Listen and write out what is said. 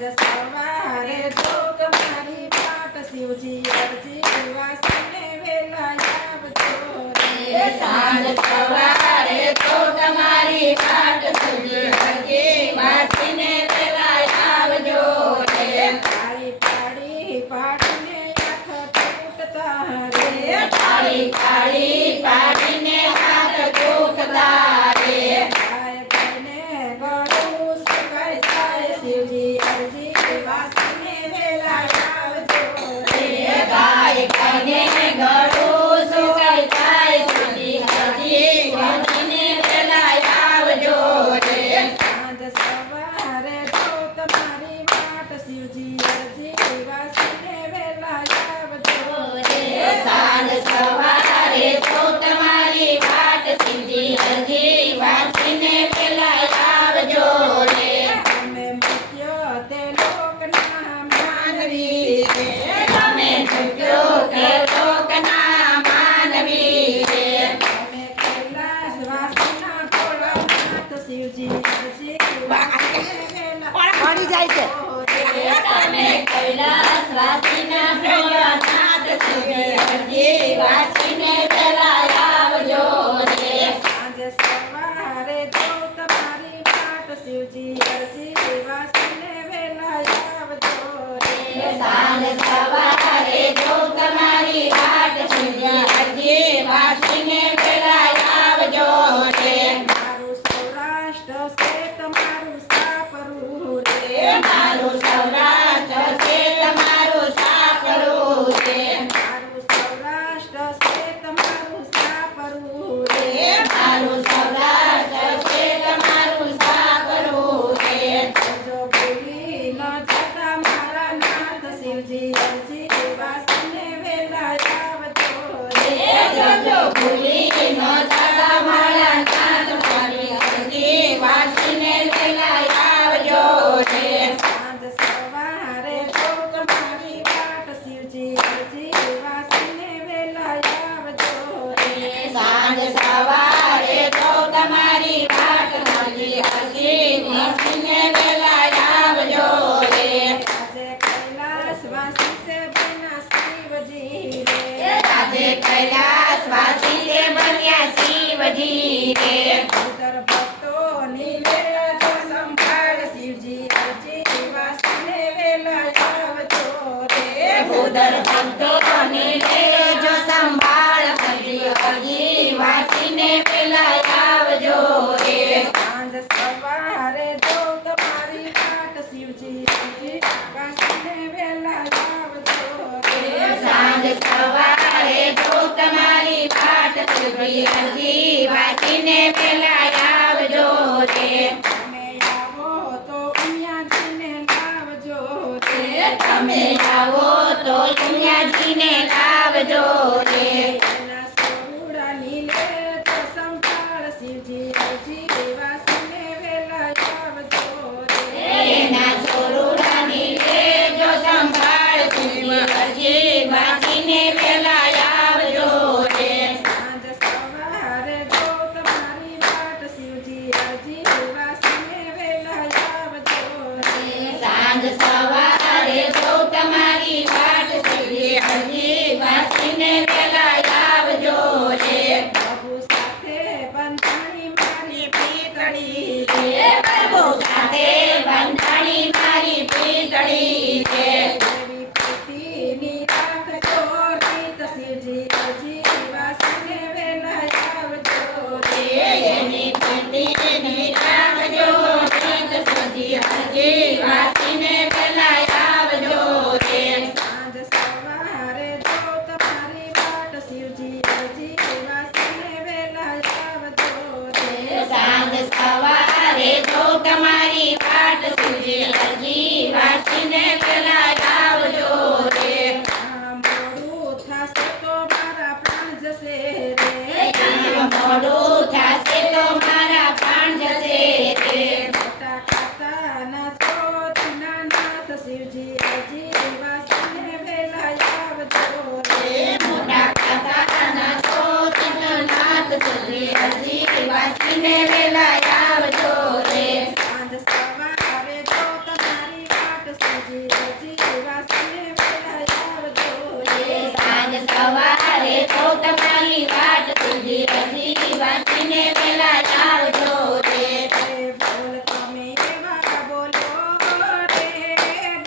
સવારે જો તમારી પાટ શિવજી અરજી વાસીને વેલા આવજો રે સાંજ સવારે તો તમારી પાટ શિવજી અરજી વાસીને વેલા આવજો રે પાડી પાડી પાડીને આંખ તૂટતા રે પાડી પાડી પાડીને હાથ તૂટતા રે ગાય ગાયને ગળું સુકાય જાય શિવજી અરજી વાસીને વેલા આવજો રે ગાય ગાયને ગળું સુકાઈ જાય શિવજી અરજી વાસીને વેલા આવજો રે સાંજ સવારે જો તમારી વાટ શિવજી અરજી વાસીને વેલા આવજો રે સાંજ સવારે તો તમારી વાટ શિવજી અરજી વાસીને વેલા આવજો રે તમે મૂક્યો તે લોકના માનવી રે તમે ચૂક્યો કે લોકના માનવી રે તમે કૈલાસવાસીના ભોળાનાથ શિવજી અરજી વાસીને વેલા પડી જાય છે. રે તમે કૈલાસવાસીના ભોળાનાથ શિવજી અરજી વાસીને વેલા આવજો રે સાંજે સવારે જો તમારી વાટ શિવજી અરજી વાસીને વેલા આવજો રે સાંજ સવારે જો તમારી વાટ શિવજી અરજી વાસીને વેલા આવજો રે મારું સૌરાષ્ટ્ર છે તમારું સાપરું રે મારું સૌરાષ્ટ્ર છે તમારું સાકરું રે મારું સૌરાષ્ટ્ર છે તમારું સાપરું રે મારું સૌરાષ્ટ્ર છે તમારું સાકરું રે જો ભૂલી ન જતા મારા નાથ શિવજી અરજી વાસીને વેલા આવજો રે જોજો ભૂલી ન જતા મારા નાથ મારી અરજી વાસીને વેલા આવજો રે સાંજ સવારે જો તમારી વાટ શિવજી અરજી વાસીને વેલા આવજો રે સાંજ સવારે તો તમારી વાટ શિવજી અરજી વાસીને વેલા આવજો રે આજે કૈલાસવાસી છે બન્યા શિવજી રે આજે કૈલાસવાસી છે બન્યા શિવજી રે ઉત્તર ભક્તોની લેજો સંભાળ શિવજી અરજી વાસીને વેલા આવજો રે ઉદર ભક્તોની લેજો સંભાળ શિવજી અરજી વાસીને વેલા આવજો રે સાંજ સવારે જો તમારી વાટ શિવજી અરજી વાસીને વેલા આવજો રે સાંજ સવારે જો તમારી વાટ શિવજી અરજી વાસીને વેલા આવજો રે તમે આવો તો ઉમિયાજીને લાવજો રે તમે આવો તો કન્યાજીને લાવજો રે એના સોરુડાની લેજો સંભાળ શિવજી અરજી વાસીને વેલા આવજો રે એના સોરુડાની લેજો સંભાળ શિવજી અરજી વાસીને વેલા આવજો રે સાંજ સવારે જો તમારી વાટ શિવજી અરજી વાસીને વેલા આવજો રે સાંજ સવારે તો તમારી વાટ શિવજી અરજી વાસીને વેલા આવજો રે પ્રભુ સાથે બંધાણી મારી પીતળી રે એ પ્રભુ સાથે બંધાણી મારી પીતળી રે દેવી પીતીની રાખજો રીત શિવજી અરજી વાસીને વેલા આવજો રે એની પીતળીની રાખજો રીત શિવજી અરજી વાસીને વેલા આવજો રે સાંજ સવારે જો તમારી વાટ શિવજી અરજી વાસીને વેલા આવજો રે સાંજ સવારે જો તમારી વાટ શિવજી અરજી વાસીને વેલા આવજો રે મોડું થશે તો મારા પ્રાણ જશે રે મોડું થશે તો મારા પ્રાણ જશે રે મોટા ખાતાના સોચના નાથ શિવજી અરજી વાસીને વેલા આવજો રે મોટા ખાતાના સોચનાથ શિવજી અરજી વાસીને વેલા આવજો રે સાંજ સવારે જો તમારી વાટ સવારે તો તમારી વાટ શિવજી હજી વાંચી